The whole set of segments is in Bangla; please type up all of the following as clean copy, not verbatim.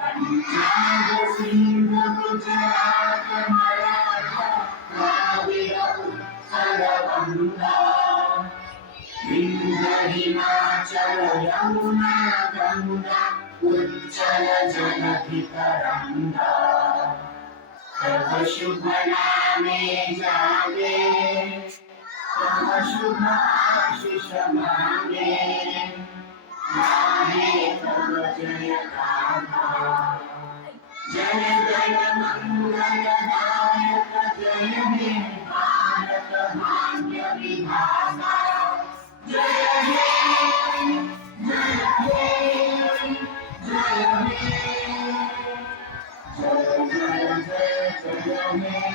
पंजाब सिंध गुजरात मराठा द्राविड उत्कल बंगा विंध्य हिमाचल यमुना गंगा उच्चल जलधि तरंगा तव शुभ नामे जागे तव शुभ आशीष मांगे गाहे तव जय गाथा जय जय मंगलदायक जय हे भारत भाग्य विधाता जय हे जय हे जय हे जय जय हे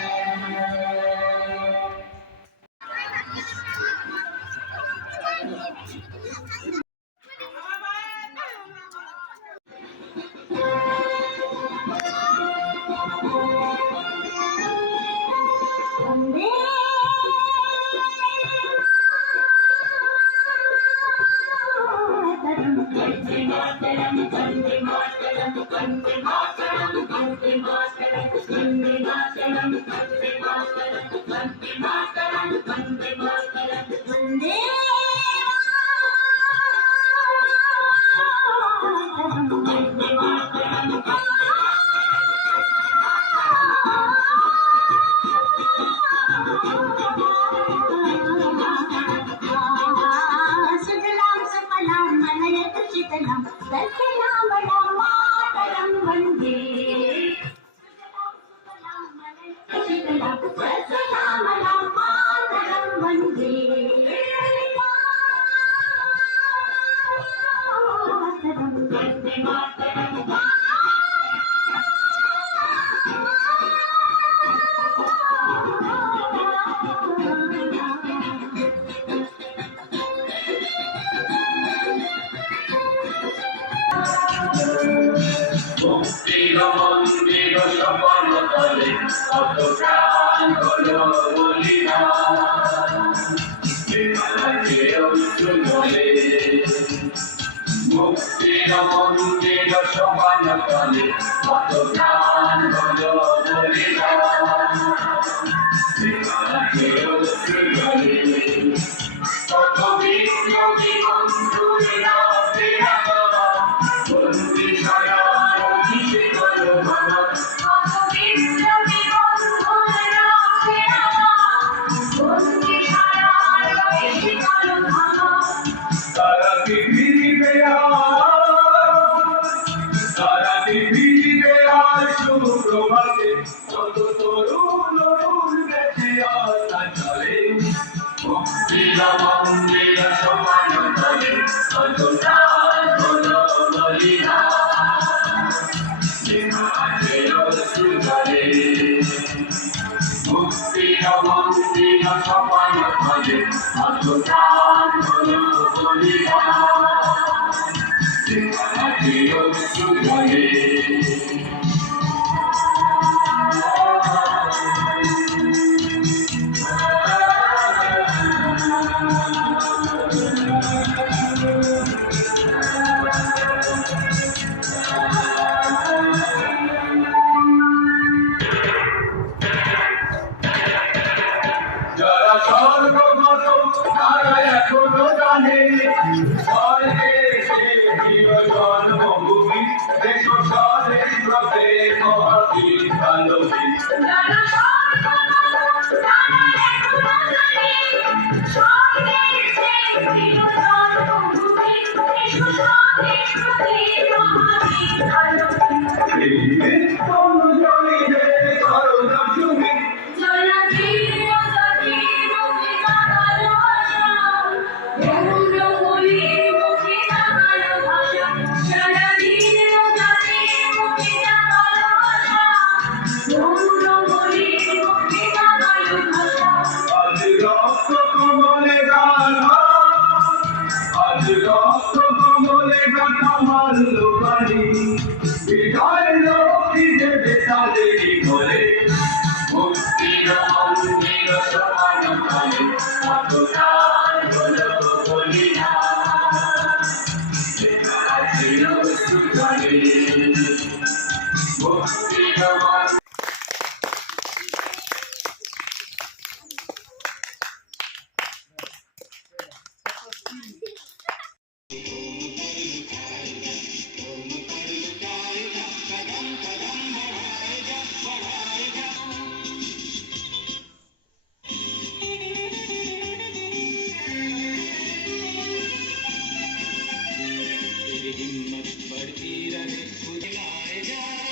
মন্দির সপন তলে কত প্রাণ হলো বলিদান মুক্তির মন্দির সপন তলে কত প্রাণ হলো বলিদান কত বিপ্লবী বন্ধুরা বন্দী সারা মন্দির সমান তলে কত প্রাণ হলো বলিদান মুক্তির মন্দির সমান তলে কত প্রাণ হলো বলিদান এখনো জানে জন্মভূমি দেশ স্বাধীনতে মহাবীর ভালোবী বিজয় লক্ষ্মী দেবে জানে মুক্তি আমার हिम्मत बढ़ती रहे खुद आए जा